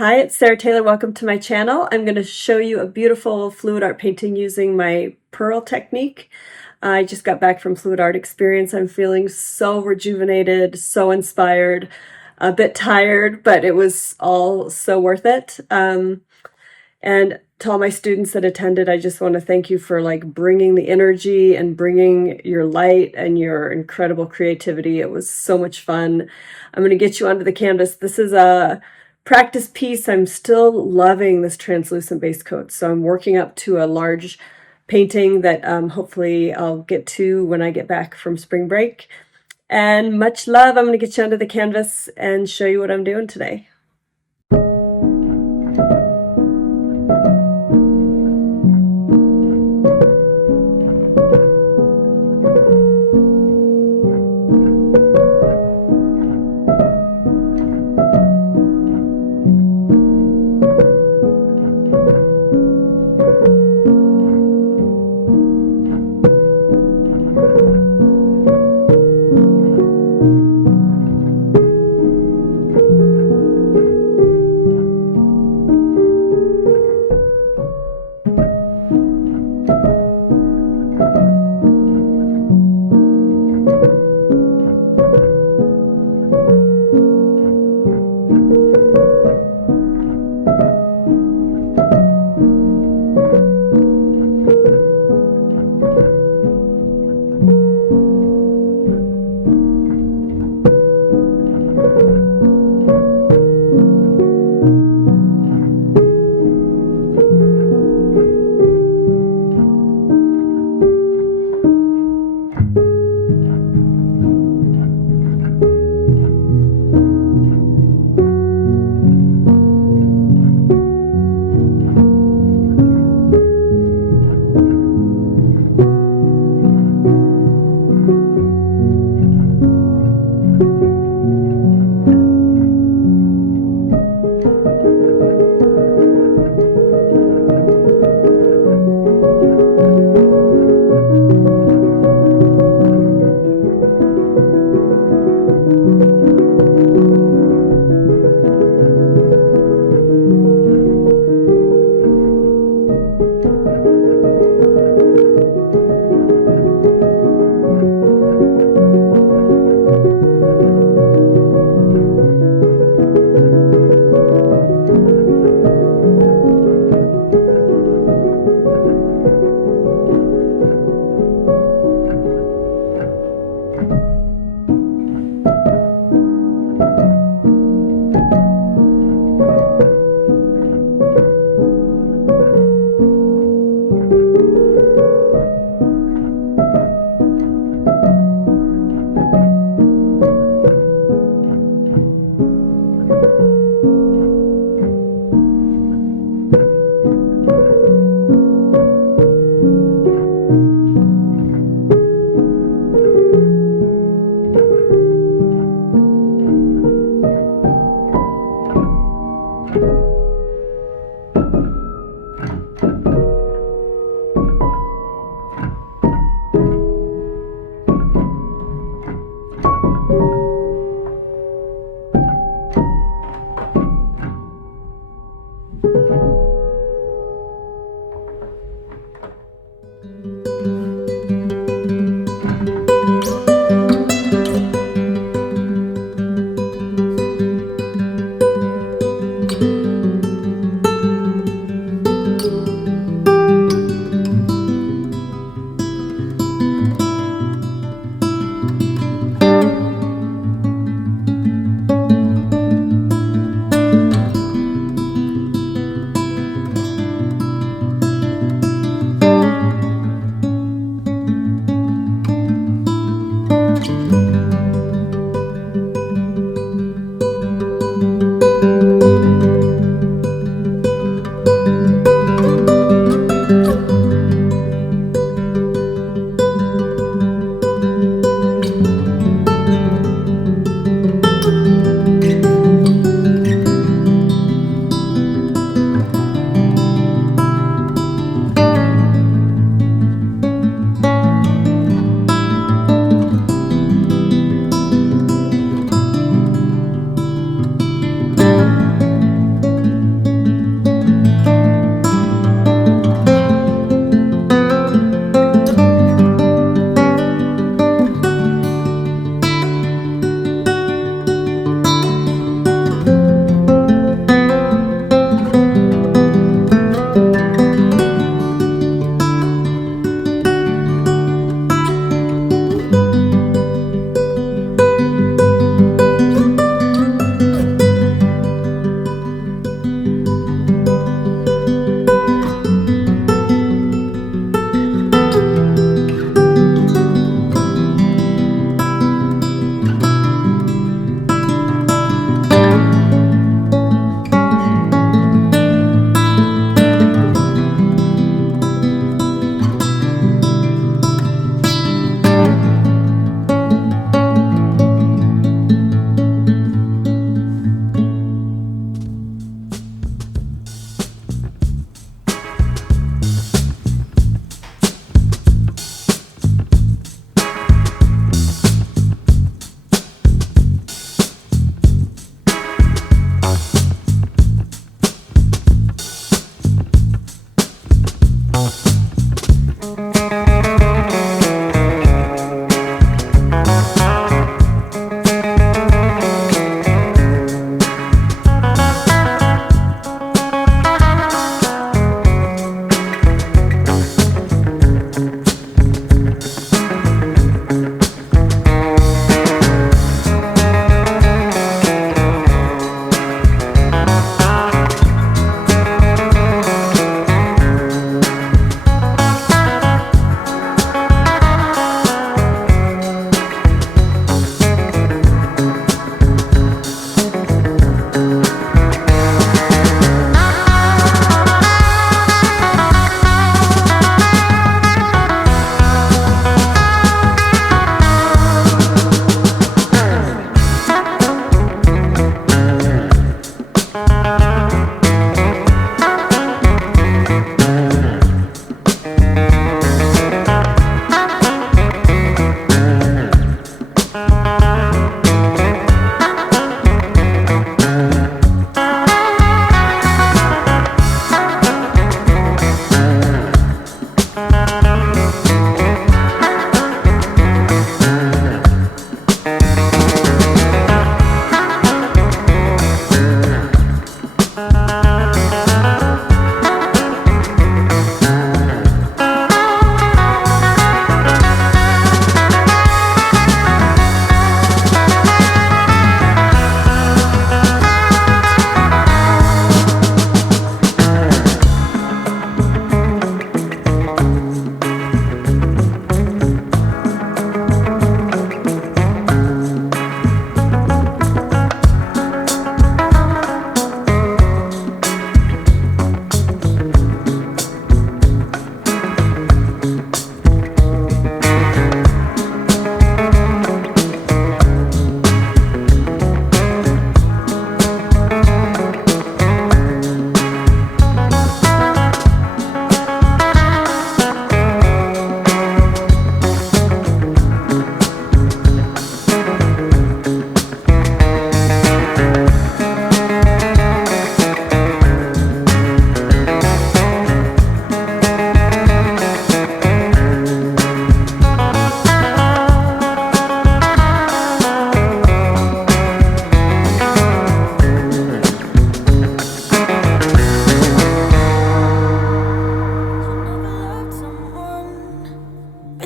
Hi, it's Sarah Taylor. Welcome to my channel. I'm going to show you a beautiful fluid art painting using my pearl technique. I just got back from fluid art experience. I'm feeling so rejuvenated, so inspired, a bit tired, but it was all so worth it. And to all my students that attended, I just want to thank you for bringing the energy and bringing your light and your incredible creativity. It was so much fun. I'm going to get you onto the canvas. This is a practice piece. I'm still loving this translucent base coat, so I'm working up to a large painting that hopefully I'll get to when I get back from spring break. And much love. I'm going to get you onto the canvas and show you what I'm doing today.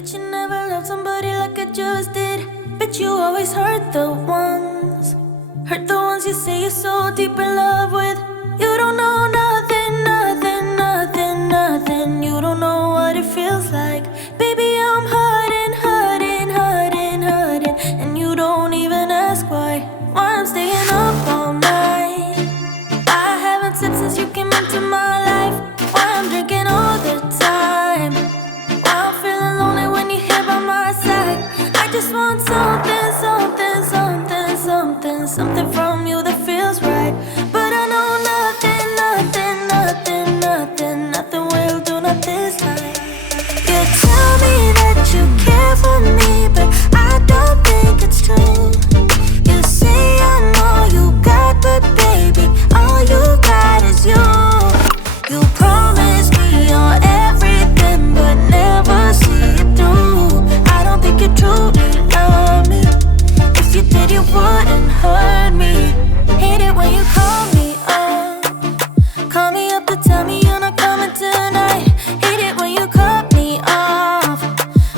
Bet you never loved somebody like I just did. Bet you always hurt the ones you say you're so deep in love with. You don't know nothing, nothing, nothing, nothing. You don't know what it feels like. Baby, I'm hurting, hurting, hurting, hurting, and you don't even ask why I'm staying up all night. I haven't slept since you came into my life. Why I'm drinking all the time. Why I'm feeling lonely when you're here by my side. I just want something, something, something, something, something from you that feels right. But I know nothing, nothing, nothing, nothing, nothing will do, not this time. You tell me that you care for me, but I don't think it's true. You say I'm all you got, but baby, all you got is you. You promise me you're everything, but never see it through. I don't think you truly love me. If you did, you wouldn't hurt me. Hate it when you call me up. Call me up to tell me you're not coming tonight. Hate it when you cut me off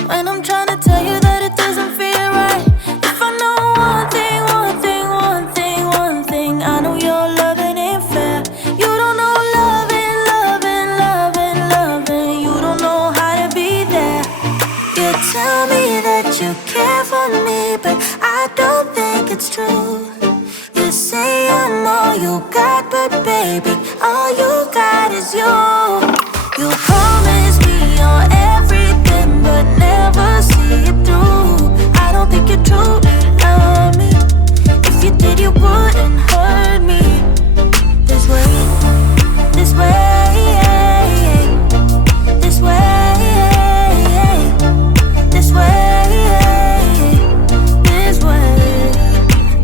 when I'm trying to tell you that it doesn't feel right. If I know one thing, one thing, one thing, one thing, I know your loving ain't fair. You don't know loving, loving, loving, loving. You don't know how to be there. You tell me that you care for me, but I don't think it's true. You say I'm all you got, but baby, all you got is you. You promise me you're everything, but never see it through. I don't think you truly love me. If you did, you wouldn't hurt me. This way, this way, this way, this way, this way.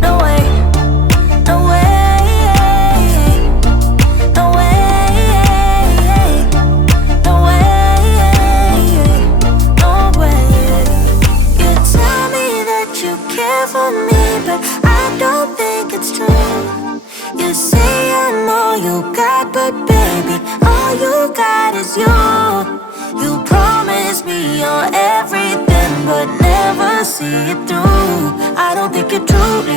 No way, no way, no way, no way, no way. You tell me that you care for me, but I don't think it's true. You say I'm all you got, but baby, all you got is you. You promise me you're everything, but never see it through. I don't think you truly